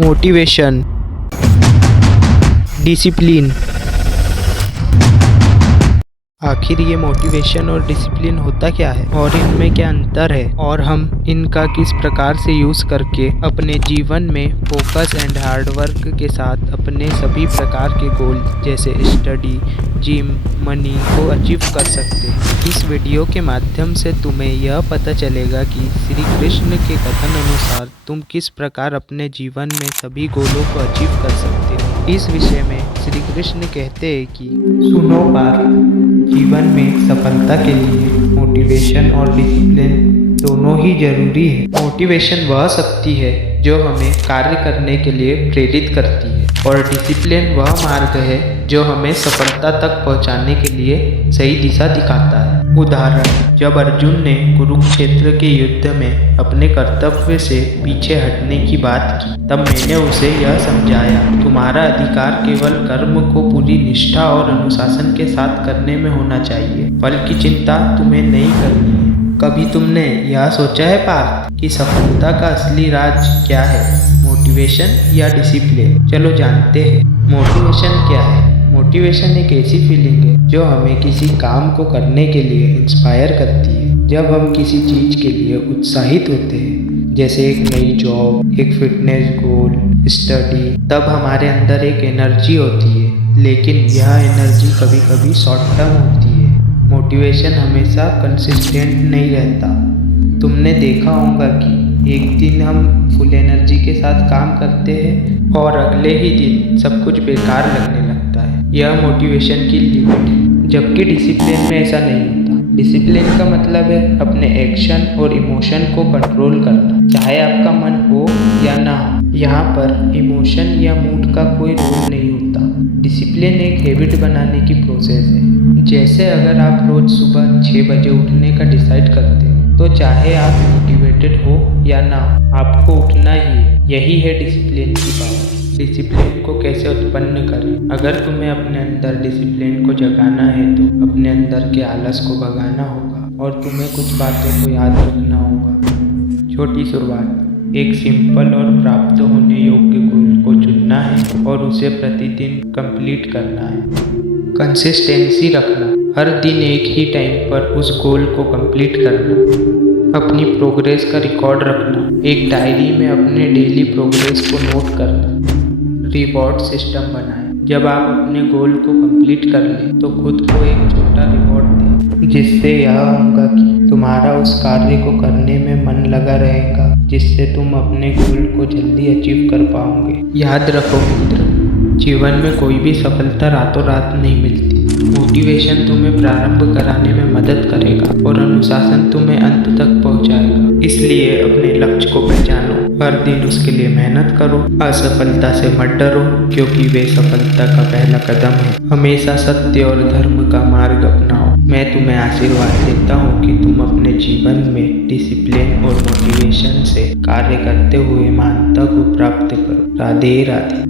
Motivation, discipline. आखिर ये motivation और डिसिप्लिन होता क्या है और इनमें क्या अंतर है, और हम इनका किस प्रकार से यूज़ करके अपने जीवन में फोकस एंड हार्डवर्क के साथ अपने सभी प्रकार के गोल जैसे स्टडी, जिम, मनी को अचीव कर सकते हैं। इस वीडियो के माध्यम से तुम्हें यह पता चलेगा कि श्री कृष्ण के कथन अनुसार तुम किस प्रकार अपने जीवन में सभी गोलों को अचीव कर सकते हो। इस विषय में श्री कृष्ण कहते हैं कि सुनो पार्थ, जीवन में सफलता के लिए मोटिवेशन और डिसिप्लिन दोनों ही जरूरी है। मोटिवेशन वह शक्ति है जो हमें कार्य करने के लिए प्रेरित करती है, और डिसिप्लिन वह मार्ग है जो हमें सफलता तक पहुंचाने के लिए सही दिशा दिखाता है। उदाहरण, जब अर्जुन ने कुरुक्षेत्र के युद्ध में अपने कर्तव्य से पीछे हटने की बात की, तब मैंने उसे यह समझाया, तुम्हारा अधिकार केवल कर्म को पूरी निष्ठा और अनुशासन के साथ करने में होना चाहिए, फल की चिंता तुम्हें नहीं करनी है। कभी तुमने यह सोचा है पार्थ कि सफलता का असली राज क्या है, मोटिवेशन या डिसिप्लिन? चलो जानते हैं। मोटिवेशन क्या है? मोटिवेशन एक ऐसी फीलिंग है जो हमें किसी काम को करने के लिए इंस्पायर करती है। जब हम किसी चीज़ के लिए उत्साहित होते हैं, जैसे एक नई जॉब, एक फिटनेस गोल, स्टडी, तब हमारे अंदर एक एनर्जी होती है, लेकिन यह एनर्जी कभी कभी शॉर्ट टर्म होती है। मोटिवेशन हमेशा कंसिस्टेंट नहीं रहता। तुमने देखा होगा कि एक दिन हम फुल एनर्जी के साथ काम करते हैं और अगले ही दिन सब कुछ बेकार लगने लगता है। यह मोटिवेशन की लिमिट है, जबकि डिसिप्लिन में ऐसा नहीं होता। डिसिप्लिन का मतलब है अपने एक्शन और इमोशन को कंट्रोल करना, चाहे आपका मन हो या ना हो। यहाँ पर इमोशन या मूड का कोई रोल नहीं होता। डिसिप्लिन एक हैबिट बनाने की प्रोसेस है। जैसे अगर आप रोज सुबह 6 बजे उठने का डिसाइड करते हो, तो चाहे आप मोटिवेटेड हो या ना, आपको उठना ही है। यही है डिसिप्लिन की पावर। डिसिप्लिन को कैसे उत्पन्न करें? अगर तुम्हें अपने अंदर डिसिप्लिन को जगाना है तो अपने अंदर के आलस को भगाना होगा और तुम्हें कुछ बातों को याद रखना होगा। छोटी शुरुआत, एक सिंपल और प्राप्त होने योग्य गोल को चुनना है और उसे प्रतिदिन कंप्लीट करना है। कंसिस्टेंसी रखना, हर दिन एक ही टाइम पर उस गोल को कंप्लीट करना। अपनी प्रोग्रेस का रिकॉर्ड रखना, एक डायरी में अपने डेली प्रोग्रेस को नोट करना। रिवॉर्ड सिस्टम बनाएं, जब आप अपने गोल को कंप्लीट कर लें तो खुद को एक छोटा रिवॉर्ड दें, जिससे यह होगा कि तुम्हारा उस कार्य को करने में मन लगा रहेगा, जिससे तुम अपने गोल को जल्दी अचीव कर पाओगे। याद रखो मित्र, जीवन में कोई भी सफलता रातों रात नहीं मिलती। मोटिवेशन तुम्हें प्रारंभ कराने में मदद करेगा और अनुशासन तुम्हें अंत तक पहुंचाएगा। इसलिए अपने लक्ष्य को पहचानो, हर दिन उसके लिए मेहनत करो। असफलता से मत डरो, क्योंकि वे सफलता का पहला कदम है। हमेशा सत्य और धर्म का मार्ग अपनाओ। मैं तुम्हें आशीर्वाद देता हूँ कि तुम अपने जीवन में डिसिप्लिन और मोटिवेशन से कार्य करते हुए महानता को प्राप्त करो। राधे राधे।